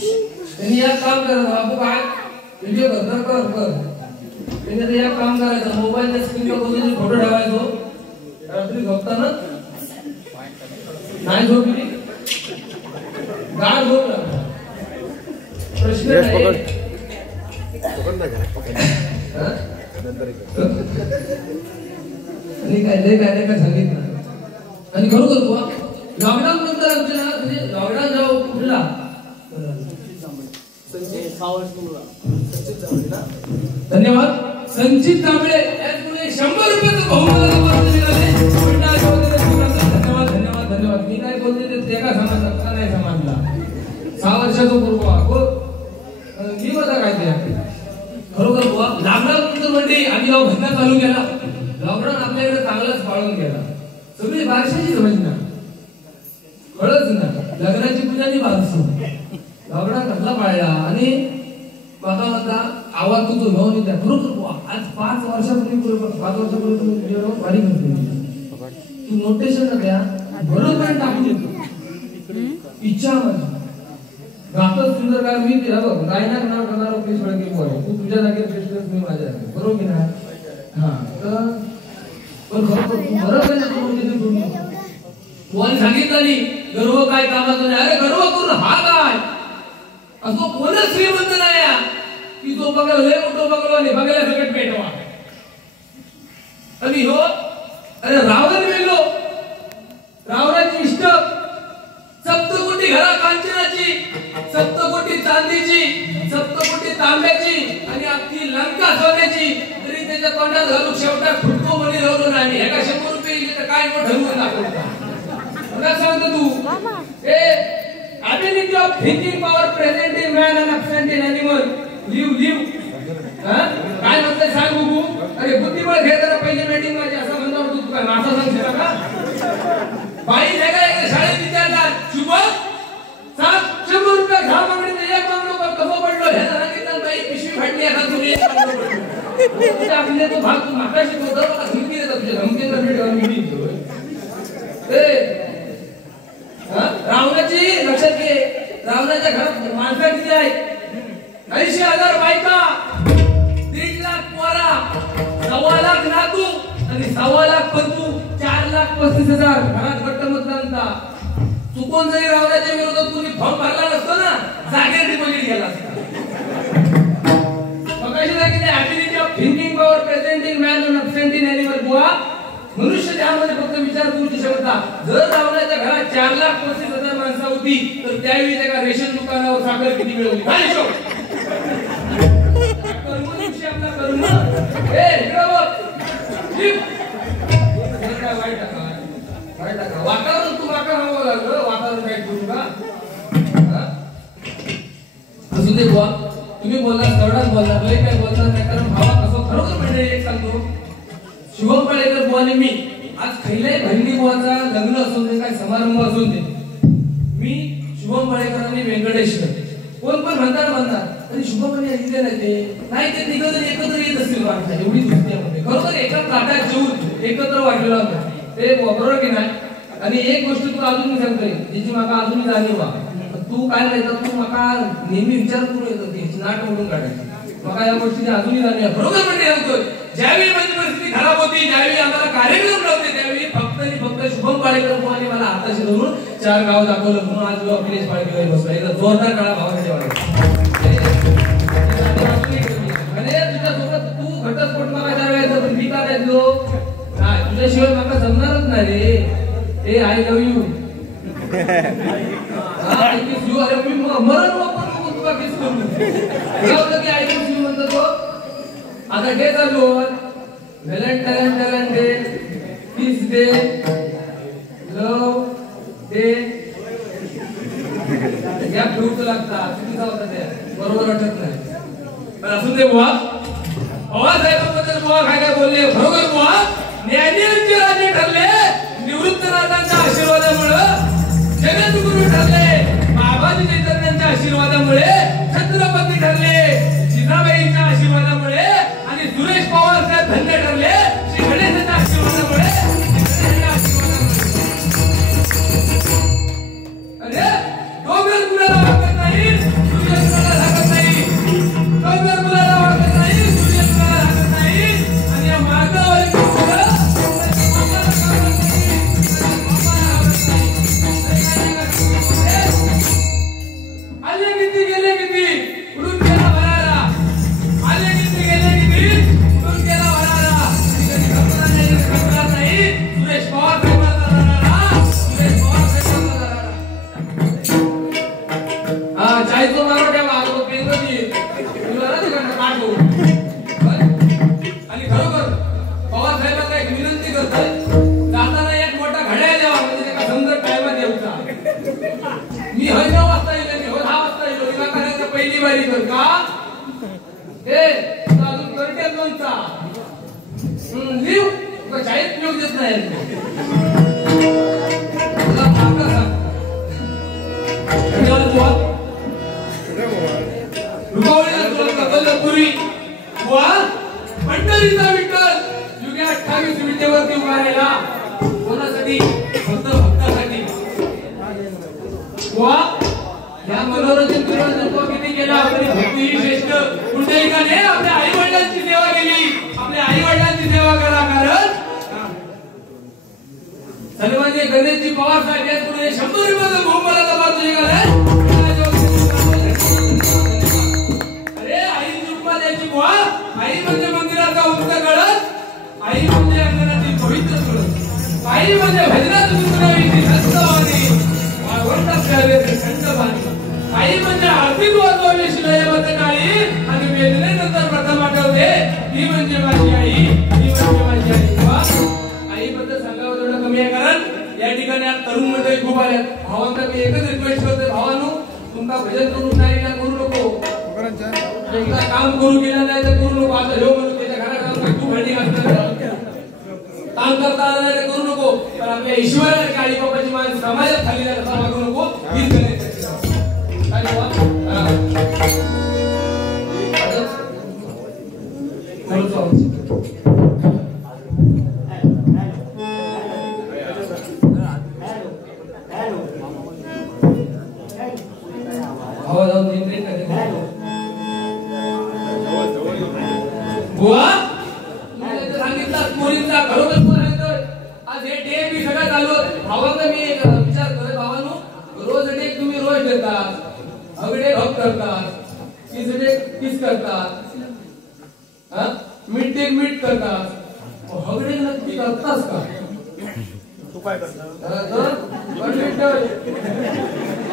त्यांनी एक काम करायचं बापू काय व्हिडिओ कर त्यांनी एक काम करायचं मोबाईलच्या स्क्रीनवर बघून फोटो ठेवायचो रात्री झोपताना नाही झोपली गाड झोपला प्रश्न काय सांगितलं आणि खरोखर बुवा लॉकडाऊन नंतर आमच्या म्हणजे लॉकडाऊन जेव्हा खुलला धन्यवाद संचित कांबळे याचमुळे 100 रुपयाचं बहुमानाला मिळाले धन्यवाद धन्यवाद मी काय बोलते ते का समजला नाही समजला 6 वर्षाचा पूर्व हो मी बघा काय ते खरोखर बुवा लॉकडाऊन नंतर म्हणजे आम्ही धंदा चालू केला लॉकडाऊन आपल्याकडे चांगलाच पाळून गेला सगळी बारशाची समजना कळच ना लग्नाची पूजानी बारसू लॉकडाऊन कसला पाळला आणि बघा आवाज तुझं घेऊन येत्या खरोखर आज 5 वर्षापूर्वी 5 वर्षापूर्वी तुम्ही व्हिडिओ वाढी करते तू नोटेशन ना द्या बरोबर टाकून देतो इच्छा माझी गातो सुंदर काय मी तिला बघ गायनाक नाव करणारा प्लीज वळके बोल तू तुझ्या जागेवर प्रेस्टेस मी माझ्या बरोबर की नाही हां तर पण बरोबर ना तू कोण सांगितलं गर्व काय कामाचं नाही अरे गर्व करून हा काय असो कोणच श्रीमंत नाही की तो बघा लय मोठो बघलो नाही बघायला सगळं पेटवा आणि हो अरे रावण वेगळो रावणाची इष्ट सप्तकोटी घरा कांचनाची सप्तकोटी चांदीची सप्तकोटी तांब्याची आणि अख्खी लंका सोन्याची तरी त्याच्या तोंडात घालून शेवटात फुटको म्हणी राहलो नाही हे का 100 रुपये इले तर काय मोठं ठरवून दाखवता मला सांगतो तू ए ability of thinking power present in man and absent in animal live काय म्हणते सांग बघू अरे बुद्धिबळ घे जरा पहिली मीटिंग माझी असं म्हणणार तू काय नासा सांगशील का बाई वेगळ्या शाळेत विचारतात शुभ सात 100 रुपये घा मागणीने एक मागणं कसं पडलो हे सांगितलं बाई पिशवी फाटली आता तुम्ही एक मागणं आपले तो भाग तू माका शिकवतो का धमकी देतात तुझ्या धमकीचा भेट घालून मी ए रावणाची लक्षात घे रावणाच्या घरात माणसं किती आहेत 80,000 बायका 1.5 लाख पोरा 1.25 लाख नातू आणि 1.25 लाख पतू 4,35,000 घरात घट्ट मतदानता चुकून जरी रावणाच्या विरोधात कोणी फॉर्म भरला नसतो ना जागेवर डिपॉझिट गेला असता मगाशी सांगितले ability of thinking power present in man and absent in animal बुवा मनुष्य त्यामध्ये फक्त विचार करूची क्षमता जर रावणाच्या घरात 4,35,000 माणसं होती तर त्यावेळी त्या रेशन दुकानावर साखर किती मिळवली काय शो मनुष्य आपला कर्म ए इकडे बघ काय वाईट टाका वातावरण तू वाका हवं लागलं वातावरण काय करू का असू दे बुवा तुम्ही बोलला तेवढाच बोलला लय काय बोलणार नाही कारण भावा कसं खरोखर म्हणजे एक सांगतो शुभम पाळेकर बुवाने मी आज खैले बहिणी बुवाचा लग्न असून दे काय समारंभ असून दे मी शुभम पाळेकर आणि व्यंकटेश्वर कोण पण म्हणणार आणि शुभम इथे नाही ते तिघ जण एकत्र येत असतील वाटतं एवढी दुसऱ्यामध्ये खरोखर एका ताटात जेवून एकत्र वाटलेला होता ते बरोबर की नाही आणि एक गोष्ट तुला अजून मी सांगतोय जिची माका अजून जाणीव तू काय माहिती तू माका नेहमी विचार करून येतो की नाट मोडून काढायची माका या गोष्टीची अजूनही जाणीव बरोबर म्हणजे सांगतोय ज्यावेळी माझी परिस्थिती खराब होती ज्यावेळी आम्हाला कार्यक्रम लावते त्यावेळी फक्त आणि फक्त शुभम पाळेकर बुवाने मला हाताशी धरून 4 गाव दाखवलं म्हणून आज जेव्हा अखिलेश पाळेकर बसला एकदा जोरदार काळा भावासाठी अरे तुझ्यासोबत तू घटस्फोट मागायच्या वेळेस मी का द्यायचो नाही तुझ्याशिवाय मला जमणारच नाही रे ए आय लव्ह यू अरे मी मरण वापर तुला किस करू की आय लव्ह यू म्हणतो तो आता हे चालू व्हॅलेंटाईन डे पीस डे लव डे या फ्रूट लागतात किती होता ते बरोबर वाटत नाही पण असू दे बुवा साहेबांबद्दल बुवा काय बोलले बरोबर बुवा ज्ञानींचे राजे ठरले निवृत्तनाथांच्या आशीर्वादामुळे जगद्गुरु ठरले बाबाजी चैतन्यांच्या आशीर्वादामुळे छत्रपती ठरले जिजाबाईंच्या आशीर्वादामुळे आणि सुरेश पवार साहेब धन्य ठरले श्री गणेशांच्या आशीर्वादामुळे अरे तो कुणाला वाटत नाही खायचो मराठ्या मागो पेंगती तुला ना तिकडनं काढतो आणि खरोखर पवार साहेबांना काय विनंती करतोय जाताना एक मोठा घड्याळ द्यावा म्हणजे त्याला समजत टायमात येऊचा मी 9 वाजता येईल मी 10 वाजता येईल तुला करायचं पहिली बारी कर का ए अजून करते दोनचा लिव का चायत पिऊ देत नाही तुला मागं सांग रुपवळीला तुला कळलं पुरी बुवा पंढरीचा विठ्ठल युगे 28 विटेवरती उभा राहिला कोणासाठी फक्त भक्तासाठी बुवा या मनोरंजन तो किती केला आपली भक्ती ही श्रेष्ठ पुंडलिकाने आपल्या आई वडिलांची सेवा केली आपल्या आई वडिलांची सेवा करा कारण सन्माननीय गणेशजी पवार साहेब या पुढे 100 रुपयाचा बहुमानाचा पात्र निघालाय अरे आई रूपात याची बुवा आई म्हणजे मंदिराचा उंच कळस आई म्हणजे अंगणातील पवित्र कळस आई म्हणजे भजनात गुंतणारी संतवाणी वावरतात त्यावेळेस संतवाणी आई म्हणजे आर्थिक वाजवावी शिलायाबद्ध नाही आणि वेदनेनंतर प्रथम आठवते ही म्हणजे माझी आई ही म्हणजे माझी आई आईबद्दल सांगावं थोडं कमी आहे कारण या ठिकाणी आज तरुण मंडळी खूप आले भावांना मी एकच रिक्वेस्ट करते भावांनो तुमचा भजन करून नाही ना करू नको तुमचा काम करू केलं नाही तर करू नको आता ह्यो म्हणून त्याच्या घरात तू भांडी घालतो काम करता आलं नाही तर करू नको पण आपल्या ईश्वराच्या आई बाबाची मान समाजात खाली नाही तसा वागू नको हीच गणेश काय बुवा सांगितलं मुलींचा खरोखर कोण आहे तर आज हे डे बी सगळं चालू भावांना मी विचार करत भावांनो रोज डे तुम्ही रोज देतात अगडे हक करतात किस डे किस करतात हा मिड डे मीट करतात हगडे नक्की करतास का तू काय करतात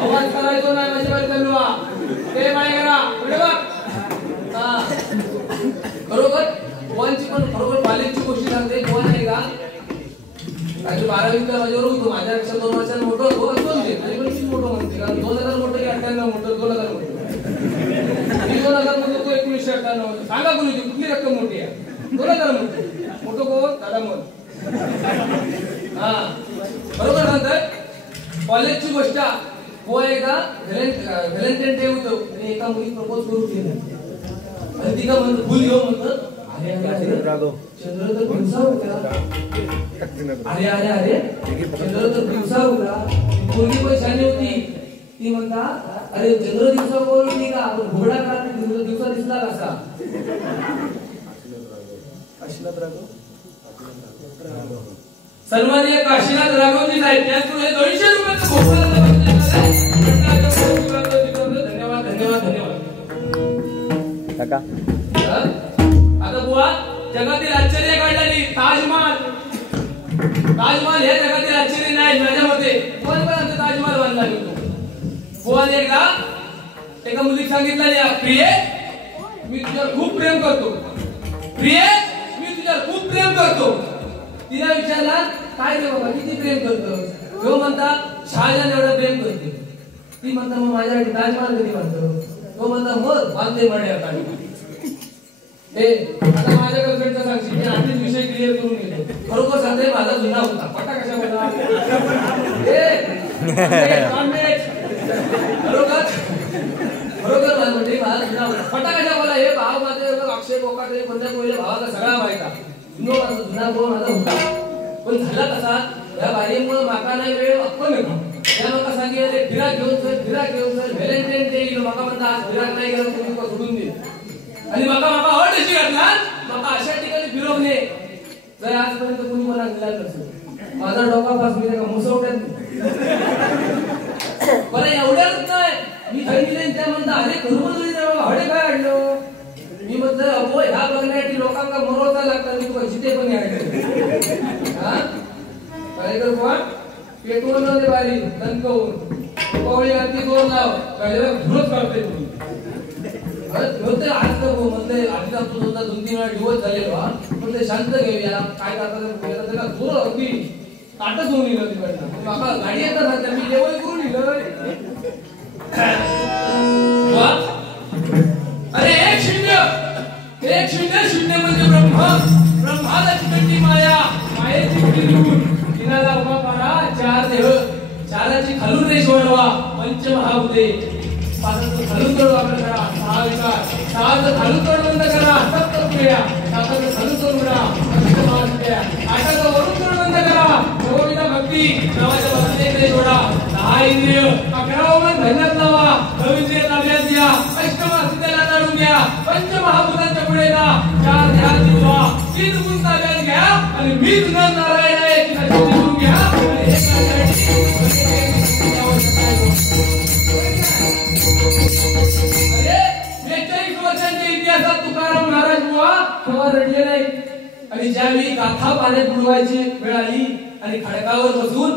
आवाज करायचो नाही माझी बाई चालवा ते माय करा पुढे बघ हा बरोबर गोवांची पण बरोबर कॉलेजची गोष्ट सांगते गोवा नाही का माझी 12वीचा माझ्यावर होतो माझ्यापेक्षा 2 वर्षांनी मोठं होतो असं ते आणि पण किती मोठं म्हणते कारण 2000 मोठं की 98 मोठं 2000 मोठं मी 2000 मध्ये तो 1998 होतो सांगा कोणी कुठली रक्कम मोठी आहे 2000 मोठं कोण दादा मोठ हा बरोबर सांगताय कॉलेजची गोष्ट गोवा एकदा व्हॅलेंटाईन डे होतो आणि एका मुली प्रपोज करून केलं आणि तिला म्हणतो फुल घेऊ म्हणतं अरे चंद्र तर दिवसा होता अरे अरे अरे चंद्र तर दिवसा होता मुलगी पण छान होती ती म्हणता अरे चंद्र दिवसा बोलली का घोडा का दिवसा दिसला कसा काशीनाथ राघव सन्माननीय काशीनाथ राघवजी साहेब त्याचमुळे 200 रुपयाचं भोपाळाचं धन्यवाद धन्यवाद धन्यवाद काका आता बुवा जगातील आश्चर्य काढलेली ताजमहल हे जगातील आश्चर्य नाही माझ्या मते कोण पण ताजमहल बांधला होतो बुवा एकदा एका मुलीला सांगितलं प्रिये मी तुझ्यावर खूप प्रेम करतो प्रिये मी तुझ्यावर खूप प्रेम करतो तिला विचारला काय रे बाबा किती प्रेम करतो तो म्हणता शहाजहान एवढं प्रेम करते ती म्हणता मग माझ्यासाठी ताजमहल कधी बांधतो तो म्हणता मग बांधते म्हणा आता माझ्या गर्लफ्रेंडचा सांगशील मी आधीच विषय क्लिअर करून घेतो खरोखर सांगते माझा जुना होता पटा कशा बोला खरोखर म्हणजे माझा जुना होता पटा कशा बोला हे भाव माझे अक्षय बोकाटे कोणत्या कोणत्या भावाचा सगळा माहिता जुना भाऊ माझा होता पण झाला कसा या बारीमुळे माका नाही वेळ आपण त्या लोक सांगितले फिराक घेऊन सर व्हॅलेंटाईन डे येईल माका म्हणता आज फिराक नाही गेला तुम्ही सोडून दे आणि माका आवड अशी घातला माका अशा ठिकाणी फिरवणे जर आजपर्यंत कोणी मला दिला नसेल माझा डोका पास मी का मुसवट्यात मला एवढ्याच नाही मी सांगितले त्या म्हणता अरे खरबुजली हडे काय आणलो मी म्हटलं अहो ह्या बघण्यासाठी लोकांना मरोचा लागतात मी तुला जिथे पण यायचं हा काय कर बुवा पेटवून बारी दणकवून कोवळी आरती करून लाव काहीला घुरत करते तुम्ही होते आज तर म्हणते आधी तू सुद्धा 2-3 वेळा दिवस झालेलो पण ते शांत घेऊया काय करतात त्याला जोर होती ताटच होऊन गेलं तिकडनं माका गाडी येतात ना मी लेवल करून निघलोय अरे 1-0 म्हणजे ब्रह्माला चिकटली माया मायेची फिरून किनाला उभा पारा 4 देह 4ची खालून रेष वळवा पंचमहाभूते 5चं खालून तोड वापर करा 6 विकार 6चं खालून तोड बंद करा 7 क्रिया 7चं खालून तोड करा 8चं वरून तोड बंद करा गोविंदा भक्ती नावाच्या बदले जोडा 10 इंद्रिय 11 मन धन्यात लावा 9 इंद्रिय ताब्यात घ्या अष्टमा सिद्धला काढून घ्या पंचमहाभूतांच्या पुढे जा 4 ध्यान ठेवा 3 गुण ताब्यात घ्या आणि मी तुझा नारायण आहे की समजून घ्या आणि हे अरे 42 वर्षांच्या इतिहासात तुकाराम महाराज बुवा केव्हा रडले नाही आणि ज्यावेळी गाथा पाण्यात बुडवायची वेळ आली आणि खडकावर बसून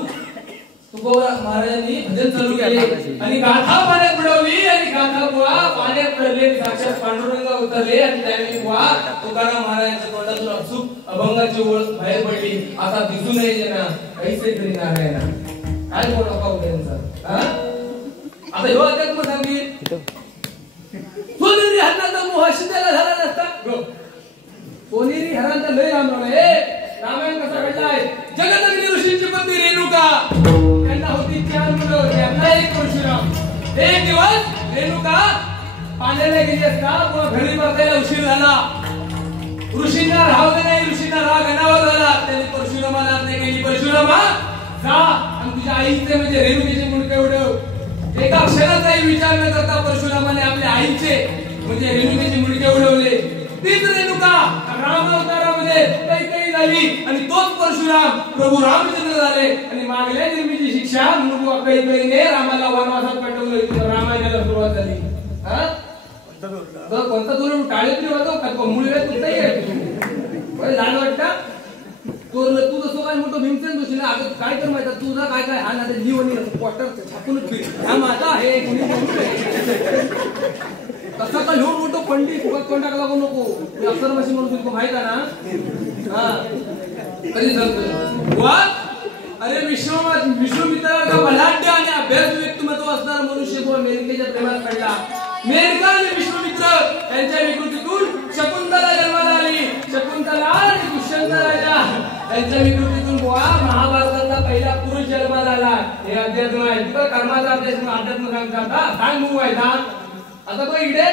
तुकोबा महाराजांनी भजन चालू केले आणि गाथा पाण्यात बुडवली आणि गाथा बुवा पाण्यात पडले साक्षात पांडुरंग उतरले आणि त्यावेळी बुवा तुकाराम महाराजांच्या तोंडातून अचूक अभंगाची ओळ बाहेर पडली आता दिसू नये जना कैसे तरी नारायण काय बोल नका उद्यांचा आता ह्यो अध्यात्म सांगीत सोनेरी हरणाचा मोह शिद्याला झाला नसता सोनेरी हरणाचा लय राम रामायण कसा घडलाय जगदग्नी ऋषींची पत्नी रेणुका त्यांना होती 4 मुलं त्यांना एक परशुराम एक दिवस रेणुका पाण्याला गेली असता व घरी परतायला उशीर झाला ऋषींना राहू नाही ऋषींना राग अनावर झाला त्यांनी परशुरामाला आज्ञा केली परशुरामा जा आणि तुझ्या आईचे म्हणजे रेणुकेचे मुंडके उडव एका क्षणाचाही विचार न करता परशुरामाने आपल्या आईचे म्हणजे रेणुकेचे मुंडके उडवले तीच रेणुका राम अवतारामध्ये कैकेयी झाली आणि तोच परशुराम प्रभू रामचंद्र झाले आणि मागल्या जन्मीची शिक्षा म्हणून कैकेयीने रामाला वनवासात पाठवलं रामायणाला सुरुवात झाली कोणता तुला टाळेत्री वाजव का मुळे कुठलाही आहे लहान वाटतं तू जसं काय मोठं भीमसेन जोशी ना आता काय कर माहिती तुझा काय काय हा ना जीवनी पोस्टर छापूनच हा माझा हे तसा का ह्यो मोठं पंडित फुकट तोंड टाकला नको अक्षर भाषी म्हणून तुला माहित आहे ना हा कधी सांगतो वा अरे विश्वमित्राचा बलाढ्य आणि अभ्यास व्यक्तिमत्व असणारा मनुष्य तो अमेरिकेच्या प्रेमात पडला अमेरिका आणि विश्वमित्र यांच्या विकृतीतून शकुंतला जन्माला आली शकुंतला आणि दुष्यंत राजा यांच्या विकृतीतून बुवा महाभारताचा पहिला पुरुष जन्माला आला हे अध्यात्म आहे तुला कर्माचा अध्यात्म सांगता सांग मूव आहे सांग आता तो इकडे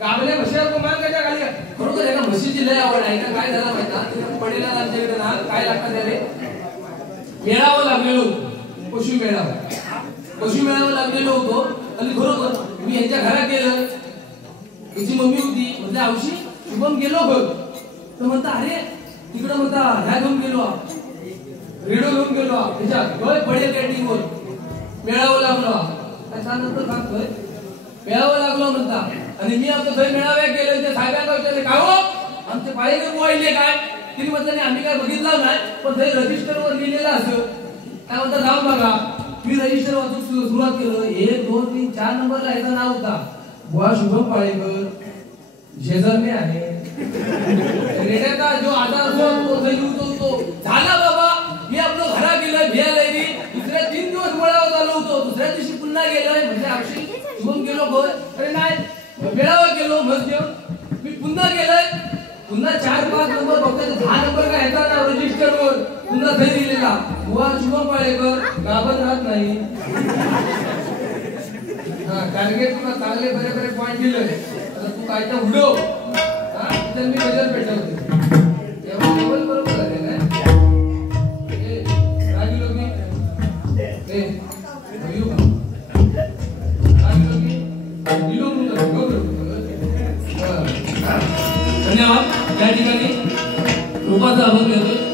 गाबल्या म्हशीवर तो मान कशा खाली खरोखर एका म्हशीची लय आवड आहे का काय झाला माहिती पडेला आमच्याकडे ना काय लागतात त्याने मेळावं लागलेलो पशु मेळावं लागलेलो होतो आणि खरोखर मी यांच्या घरात गेलं याची मम्मी होती म्हणजे आवशी शुभम गेलो बघ तर म्हणता अरे तिकडे म्हणता ह्या घेऊन गेलो रेडिओ घेऊन गेलो त्याच्या पडेल कॅन्टीनवर मेळावं लागलो त्याच्यानंतर सांगतोय मेळावं लागलो म्हणता आणि मी आपलं घरी मेळाव्या गेलो त्या साहेबांना विचारले काय हो आमचे पायगे वाहिले काय तिने म्हटलं नाही आम्ही काय बघितलं नाही पण ते रजिस्टरवर लिहिलेलं असं काय म्हणतात जाऊन बघा मी रजिस्टर वाचून सुरुवात केलं 1 2 3 4 नंबरला याचं नाव होता बुवा शुभम पाळेकर शेजारने आहे रेड्याचा जो आधार होतो झाला बाबा मी आपलं घरा गेलं भियालय दुसऱ्या 3 दिवस मेळावा चालू होतो दुसऱ्या दिवशी पुन्हा गेलोय म्हणजे अक्षी शुभम गेलो बोल अरे नाही मेळावा गेलो मग मी पुन्हा गेलोय पुन्हा 4-5 नंबर बघताय 10 नंबर का येता ना रजिस्टरवर पुन्हा सही दिलेला बुवा शुभम पाळेकर गावात राहत नाही हा टार्गेट तुला चांगले बरे पॉइंट दिले तर तू काय तर उडव हा तर मी बदल भेटवते तेव्हा लेवल बरोबर झाले ना ए राजू लोक ए येऊ का राजू लोक दिलो म्हणतो धन्यवाद या ठिकाणी रूपाचा अभंग घेतोय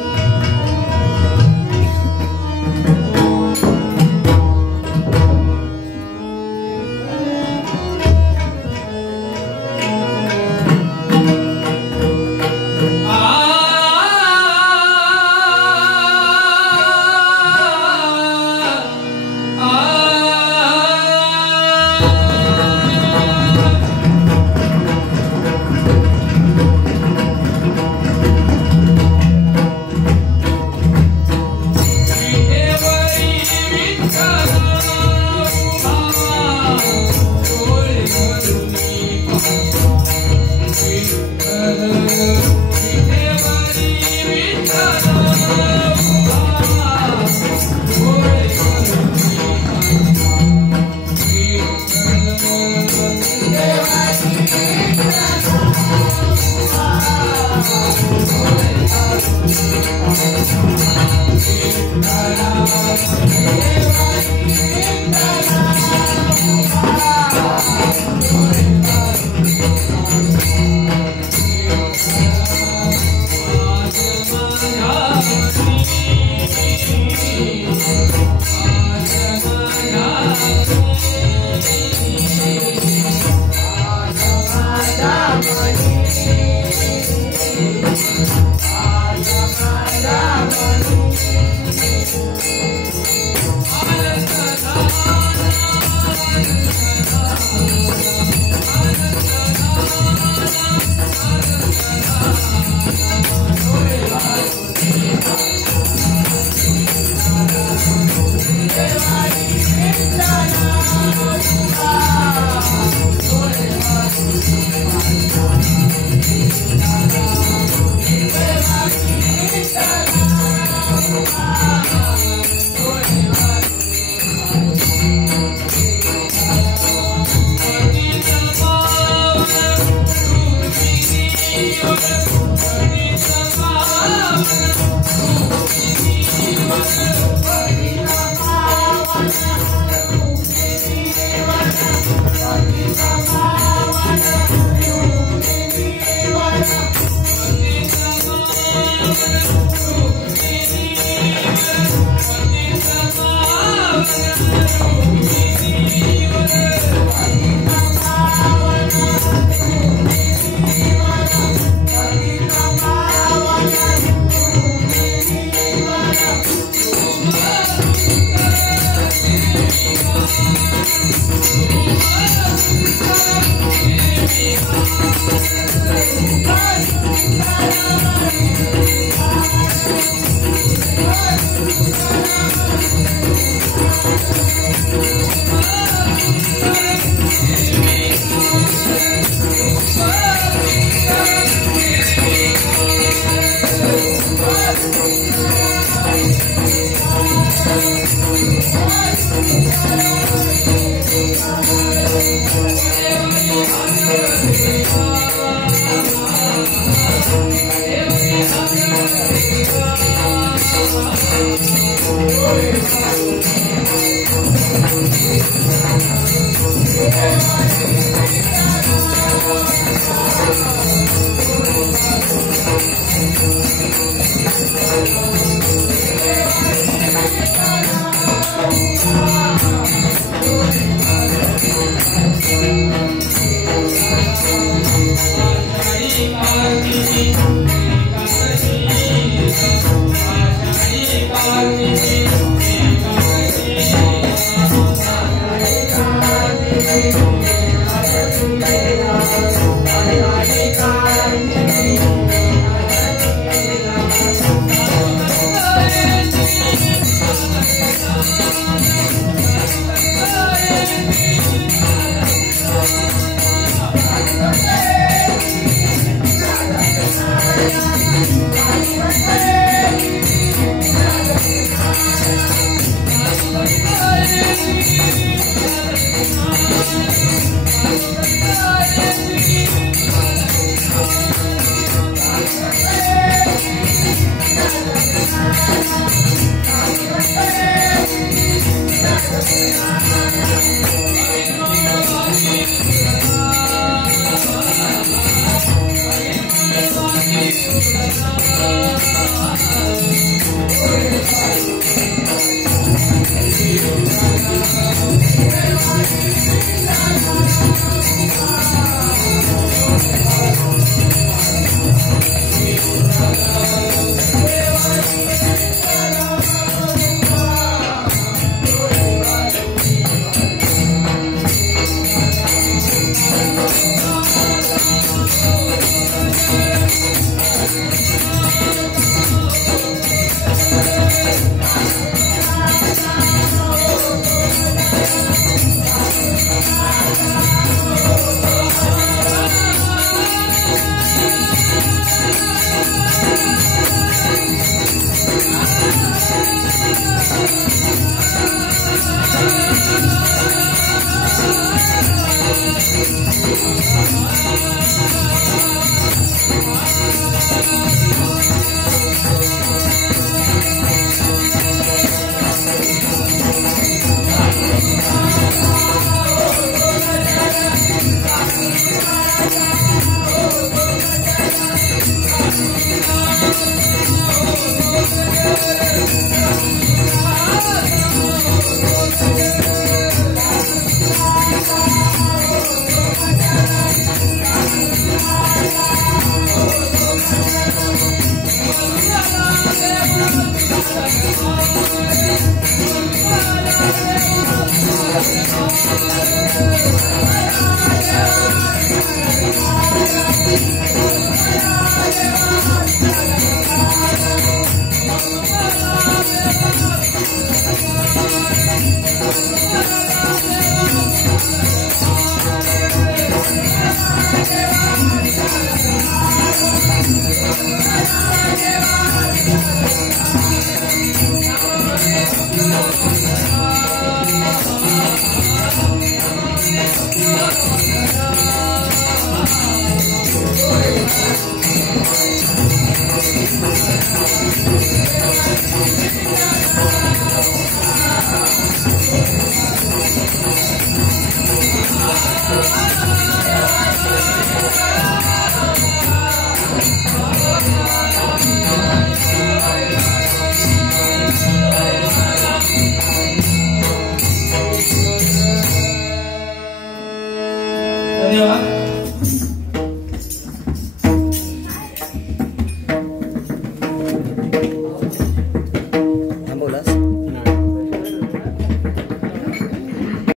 धन्यवाद।